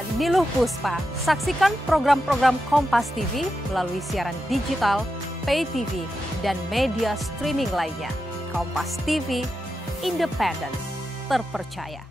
Saya Niluh Puspa. Saksikan program-program Kompas TV melalui siaran digital, pay TV, dan media streaming lainnya. Kompas TV, independen, terpercaya.